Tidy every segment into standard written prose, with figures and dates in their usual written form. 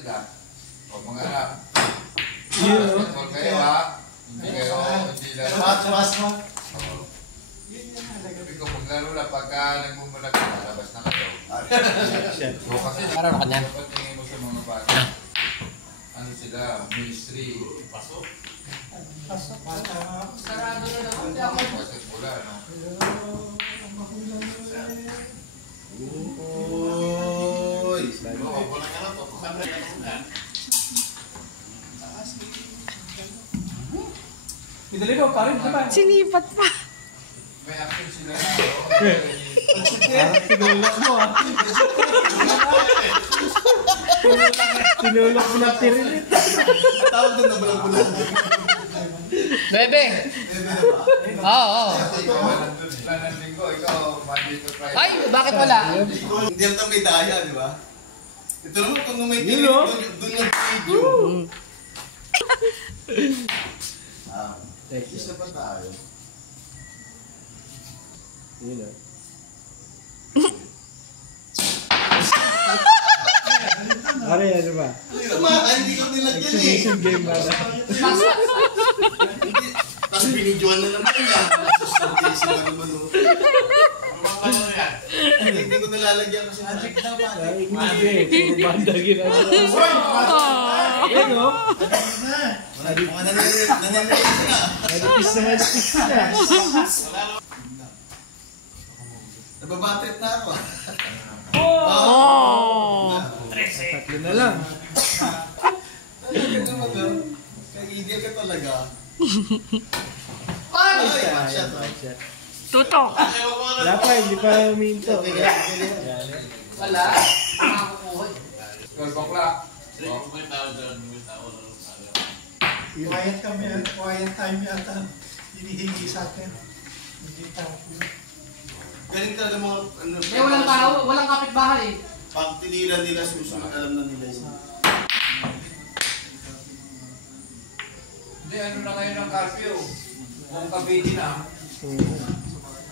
sila. O mga anak. Basketball kayo ha. Hindi kayo, hindi lang. Sabi ko, maglaro lang pagka nagmumulag ka, labas na kayo. So kasi, Parang ako niyan. dapat tingin mo sa mga bata. Ano sila, ministry. Pasok. Sarado na naman. Hindi ako. Basketball ano. Uy! Midali ko, parin, diba? Sinipat pa. May action sila. Tinulak mo ah. Tinulak mo na tirilit. Tawag doon na balang-bulang. Bebe! Oo. Lanan linggo, ikaw, Monday to Friday. Ay, bakit wala? Hindi ang may daya, di ba? Ito naman kung may tinig, doon nag-video. Isa pa tayo. Yun o. Are, ano ba? Hindi ko nilagyan eh. Exhibition game ba na? Tapos binidyoan na naman yan. Sustantisin na naman o. Hindi ko nalalagyan kasi magic daw ba? Hindi, puro banda ginagawa. Yan o. Mga naninilis na. Manipis na. Nababatrip na ako. Tatlo na lang. Talaga naman o. Kag-idea ka talaga. Ay! Shot. Tutok. Wala pa, hindi pa huminto. Wala? Makakukuha. 12 o'clock. Quiet kami, quiet time yata. Hinihingi sa akin. Hindi tayo. Galing talaga mga ano. Eh, walang tao, walang kapitbahay. Pag tinira nila susunod, alam na nila yun. Hindi, ano na ngayon ang curfew? Kung kabiti na.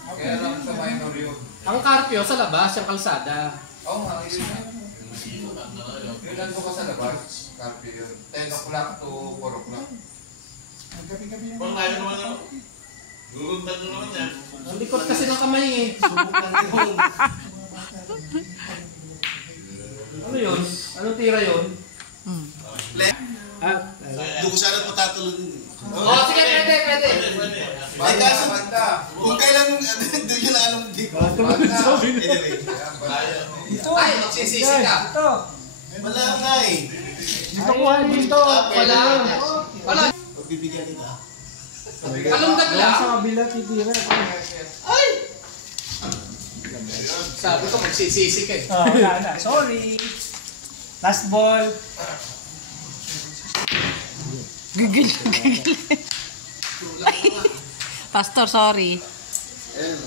Kaya lang sa minor yun. Ang karpyo sa labas, yung kalsada. Oo nga, yun na. Yun lang ko sa labas. Curfew yun. 10 o'clock to 4 o'clock. Ang gabi-gabi naman. Pag tayo naman ako, gurundan mo naman yan. Ang likot kasi ng kamay eh. Subukan yung. Ano yun? Anong tira yun? Doon ko sana patatulog. Oh, sige, pwede. Ay, kaso, Banda. kung kailan doon yun na alam di ko. Banda. Anyway, Ito! Ay, magsisisi ka. Ito! wala nga eh. Dito ko dito. Wala. Wala. Pagbibigyan kita. Alundag Wala lang. sa kabila titira. Ay! Sabi ko, magsisisi ka eh. Wala na. Sorry! Last ball! Gigil. Pastor, sorry. Ayun.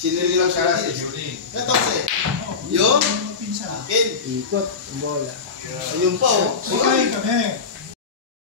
Sinili lang siya Si kasi. Julie. Ito kasi. Yung, akin. Ikot. Bola. Ayun pa oh. Okay kami.